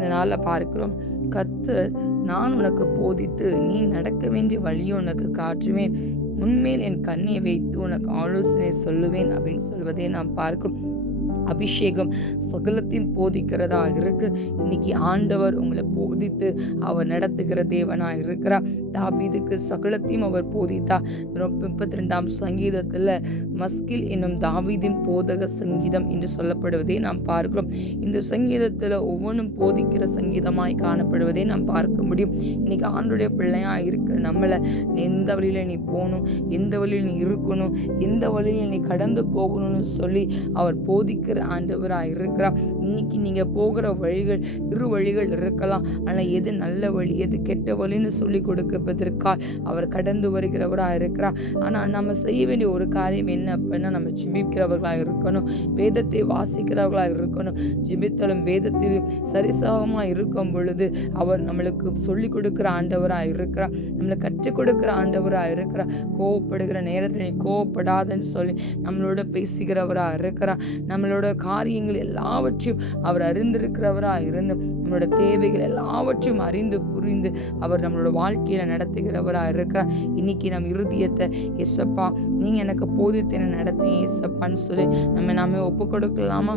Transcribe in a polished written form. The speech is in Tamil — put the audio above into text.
இதனால பார்க்கிறோம், கர்த்தர் நான் உனக்கு போதித்து நீ நடக்க வேண்டிய வழியை உனக்கு காட்டுவேன், உன்மேல் என் கண்ணியை வைத்து உனக்கு ஆலோசனை சொல்லுவேன் அப்படின்னு சொல்வதை நாம் பார்க்கிறோம். அபிஷேகம் சகலத்தையும் போதிக்கிறதா இருக்கு. இன்னைக்கு ஆண்டவர் உங்களை போதித்து அவர் நடத்துகிற தேவனா இருக்கிறார். தாவீதுக்கு சகலத்தையும் அவர் போதித்தார். 32ஆம் சங்கீதத்துல மஸ்கில் என்னும் தாவீதின் போதக சங்கீதம் என்று சொல்லப்படுவதை நாம் பார்க்கிறோம். இந்த சங்கீதத்துல ஒவ்வொன்றும் போதிக்கிற சங்கீதமாய் காணப்படுவதை நாம் பார்க்க முடியும். இன்னைக்கு ஆண்டுடைய பிள்ளையா இருக்கிற நம்மளை எந்த வழியில நீ போகணும், எந்த வழியில் நீ இருக்கணும், எந்த வழியில் நீ கடந்து போகணும்னு சொல்லி அவர் போதிக்கிற ஆண்டவராக இருக்கிறார். இன்னைக்கு நீங்க போகிற வழிகள் இரு வழிகள் இருக்கலாம். ஆனா எது நல்ல வழி எது கெட்ட வழின்னு சொல்லி கொடுப்பதற்காக அவர் கடந்து வருகிறவராக இருக்கிறார். ஆனா நம்ம செய்ய வேண்டிய ஒரு காரியம் என்ன அப்படின்னா, நம்ம ஜெபிக்கிறவர்களாக இருக்கணும், வேதத்தை வாசிக்கிறவர்களாக இருக்கணும். ஜெபித்தாலும் வேதத்திலும் சரிசமமா இருக்கும் பொழுது அவர் நம்மளுக்கு சொல்லி கொடுக்கிற ஆண்டவராக இருக்கிறார், நம்மளை கற்றுக் கொடுக்கிற ஆண்டவராக இருக்கிறார். கோவப்படுகிற நேரத்தில் நீ கோவப்படாதன்னு சொல்லி நம்மளோட பேசுகிறவராக இருக்கிறார். நம்மளோட காரியங்கள் எல்லாவற்றையும் அவர் அறிந்திருக்கிறவராக இருந்து நம்மளோட தேவைகள் எல்லாவற்றையும் அறிந்து புரிந்து அவர் நம்மளோட வாழ்க்கையில நடத்துகிறவராக இருக்கிறார். இன்னைக்கு நம்ம இருதயத்தை, ஏசப்பா நீங்க எனக்கு போதித்து என்ன நடத்தீங்க ஏசப்பான்னு சொல்லி நாமே ஒப்பு கொடுக்கலாமா?